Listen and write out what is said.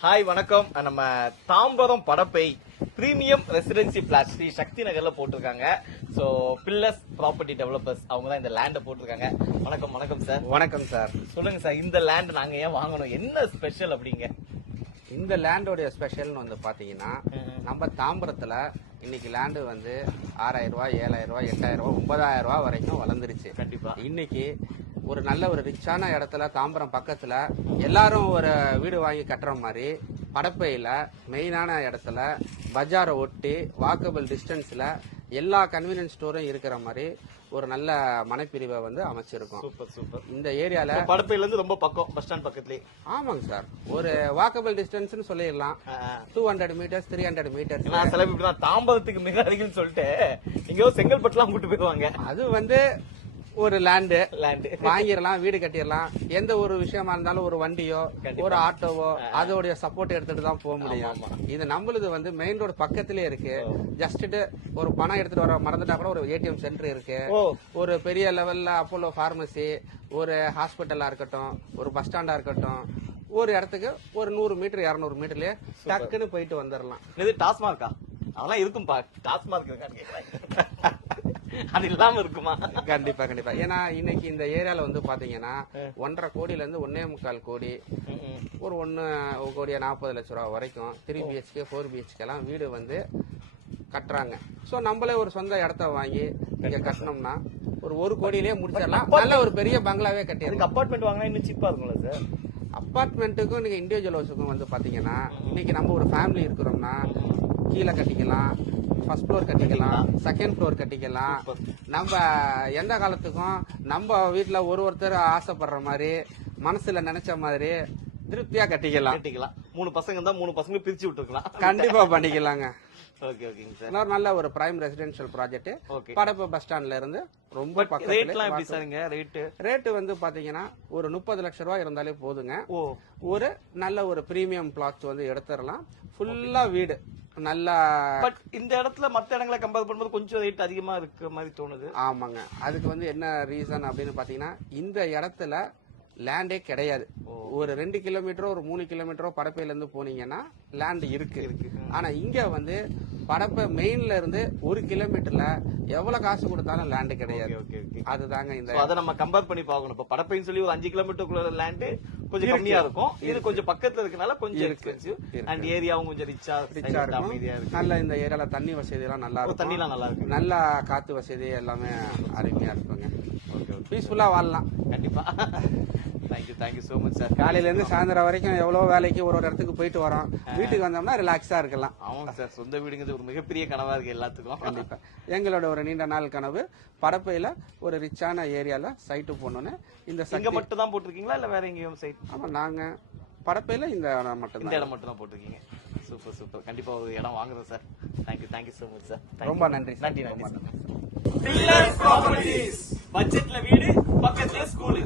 Hi வணக்கம். நம்ம தாம்பரம் படப்பை premium residency plot Sri சக்தி நகர்ல போட்டிருக்காங்க. ஸோ பில்லர்ஸ் ப்ராப்பர்ட்டி டெவலப்பர்ஸ் அவங்க தான் இந்த லேண்டை போட்டிருக்காங்க. வணக்கம். வணக்கம் சார். வணக்கம் சார். சொல்லுங்க சார், இந்த லேண்ட் நாங்க ஏன் வாங்கணும், என்ன ஸ்பெஷல் அப்படிங்க? இந்த லேண்டோடைய ஸ்பெஷல்னு வந்து பாத்தீங்கன்னா, நம்ம தாம்பரத்துல இன்னைக்கு லேண்டு வந்து 6000 ரூபாய், 7000 ரூபாய், 8000 ரூபாய், 9000 ரூபாய் வரைக்கும் வளர்ந்துருச்சு. கண்டிப்பா இன்னைக்கு ஒரு நல்ல ஒரு ரிச்சான இடத்துல தாம்பரம் பக்கத்துல எல்லாரும் ஒரு வீடு வாங்கி கட்டுற மாதிரி படப்பையில மெயினான இடத்துல பஜாரை ஒட்டி வாக்கபிள் டிஸ்டன்ஸ்ல எல்லா கன்வீனியன்ஸ் ஸ்டோரும் இருக்கிற மாதிரி ஒரு நல்ல மனைப்பிரிவை வந்து அமைச்சிருக்கோம். Super super. இந்த ஏரியால படப்பையில இருந்து ரொம்ப பக்கம், பஸ் ஸ்டாண்ட் பக்கத்துலயே. ஆமாங்க சார், ஒரு வாக்கபிள் டிஸ்டன்ஸ் சொல்லிடலாம். 200 மீட்டர்ஸ், 300 மீட்டர்ஸ். நான் சில பேர் தான் தாம்பரத்துக்கு மிக அருகில் சொல்லிட்டு இங்க செங்கல்பட்டுலாம் கூட்டு போயிருவாங்க. அது வந்து ஒரு லேண்டு லேண்டு வாங்கிடலாம், வீடு கட்டிடலாம். எந்த ஒரு விஷயமா இருந்தாலும் ஒரு வண்டியோ ஒரு ஆட்டோவோ அதோடைய சப்போர்ட் எடுத்துட்டு தான் போக முடியும். இது நம்மளுது வந்து மெயின் ரோடு பக்கத்திலே இருக்கு. ஜஸ்ட் ஒரு பணம் எடுத்துட்டு வர மறந்துட்டா கூட ஒரு ஏடிஎம் சென்டர் இருக்கு. ஒரு பெரிய லெவல்ல அப்போலோ பார்மசி, ஒரு ஹாஸ்பிட்டலா இருக்கட்டும், ஒரு பஸ் ஸ்டாண்டா இருக்கட்டும், ஒரு இடத்துக்கு ஒரு 100 மீட்டர் 200 மீட்டர்லயே டக்குன்னு போயிட்டு வந்துடலாம். இது டாஸ்மார்க்கா? அதெல்லாம் இருக்கும்பா. டாஸ்மார்க் இருக்கான்னு கேக்குறாங்க. அது இல்லாம இருக்குமா? கண்டிப்பா கண்டிப்பா. ஏன்னா இன்னைக்கு இந்த ஏரியால வந்து பாத்தீங்கன்னா 1.5 கோடியில இருந்து 1.25 கோடி, ஒரு 1 கோடி 40 லட்சம் ரூபாய் வரைக்கும் 3 BHK 4 BHK எல்லாம் வீடு வந்து கட்டுறாங்க. சோ நம்மளே ஒரு சொந்த இடத்த வாங்கி இங்க கட்டணும்னா ஒரு கோடியிலேயே முடிச்சிடலாம். நல்ல ஒரு பெரிய பங்களாவே கட்டிடலாம். அபார்ட்மெண்ட் வாங்கினா இன்னும் சீப்பா இருக்கும்ல சார்? அபார்ட்மெண்ட்டுக்கும் நீங்க இண்டிவிஜுவல் ஹவுஸுக்கும் வந்து பாத்தீங்கன்னா, இன்னைக்கு நம்ம ஒரு ஃபேமிலி இருக்கிறோம்னா கீழே கட்டிக்கலாம், ஃபர்ஸ்ட் ஃப்ளோர் கட்டிக்கலாம், செகண்ட் ஃப்ளோர் கட்டிக்கலாம். நம்ம எந்த காலத்துக்கும் நம்ம வீட்டுல ஒருத்தர் ஆசைப்படுற மாதிரி மனசுல நினைச்ச மாதிரி திருப்தியா கட்டிக்கலாம். 3 பசங்க இருந்தா 3 பசங்க பிரிச்சு விட்டுருக்கலாம். கண்டிப்பா பண்ணிக்கலாங்க. ஓகே ஓகேங்க சார். இன்னொரு நல்ல ஒரு பிரைம் ரெசிடென்ஷியல் ப்ராஜெக்ட் படப்பு பஸ் ஸ்டாண்ட்ல இருந்து ரொம்ப பக்கத்துல. ரேட்லாம் எப்படி சார்ங்க? ரேட் வந்து பாத்தீங்கன்னா ஒரு 30 லட்சம் ரூபாய் இருந்தாலே போதுங்க. ஒரு நல்ல ஒரு பிரீமியம் பிளாட் வந்து எடுத்துடலாம். ஃபுல்லா வீடு நல்லா. பட் இந்த இடத்துல மத்த இடங்களை கம்பேர் பண்ணும்போது கொஞ்சம் ரேட் அதிகமா இருக்க மாதிரி தோணுது. ஆமாங்க. அதுக்கு வந்து என்ன ரீசன் அப்படின்னு பாத்தீங்கன்னா, இந்த இடத்துல லேண்டே கிடையாது. ஒரு 2 கிலோமீட்டரோ ஒரு 3 கிலோமீட்டரோ படப்பையில இருந்து போனீங்கன்னா லேண்ட் இருக்கு. ஆனா இங்க வந்து படப்பை மெயின்ல இருந்து 1 கிலோமீட்டர்ல எவ்வளவு காசு கொடுத்தாலும் லேண்ட் கிடையாது. அதுதாங்க இந்த அதை நம்ம கம்பேர் பண்ணி பார்க்கணும். இப்ப படப்பைன்னு சொல்லி ஒரு 5 கிலோமீட்டருக்குள்ள லேண்ட் கொஞ்சம் கம்மியா இருக்கும். இது கொஞ்சம் பக்கத்துல இருக்கனால கொஞ்சம் எக்ஸ்பென்சிவ். அண்ட் ஏரியாவும் கொஞ்சம் ரிச்சா இருக்கும். நல்ல இந்த ஏரியால தண்ணி வசதி எல்லாம் நல்லா இருக்கும். தண்ணிலாம் நல்லா இருக்கு. நல்லா காத்து வசதி எல்லாமே அருமையா இருக்குங்க. பீஸ்ஃபுல்லா வாழலாம். கண்டிப்பா. Thank you so much sir. காலையில இருந்து சாயந்தரம் வரைக்கும் எவ்வளவு வேலைக்கு ஒரு இடத்துக்கு போயிட்டு வரோம். வீட்டுக்கு வந்தோம்னா ரிலாக்ஸா இருக்கலாம். ஆமாங்க சார், சொந்த வீடுங்கிறது ஒரு மிகப்பெரிய கனவா இருக்கு எல்லாத்துக்கும். கண்டிப்பா. எங்களோட ஒரு நீண்ட நாள் கனவு படப்பையில ஒரு ரிச்சான ஏரியால சைட்டு போடணும்னு. இங்க மட்டும் தான் போட்டிருக்கீங்களா இல்ல வேற எங்கேயும் சைட்? ஆமா, நாங்க படப்பையில இந்த இடம் மட்டும் தான் போட்டிருக்கீங்க. Super super. கண்டிப்பா ஒரு இடம் வாங்குறோம் sir. Thank you so much sir. ரொம்ப நன்றி. நன்றி. Pillars properties. பட்ஜெட்ல வீடு, பக்கத்துல ஸ்கூலு.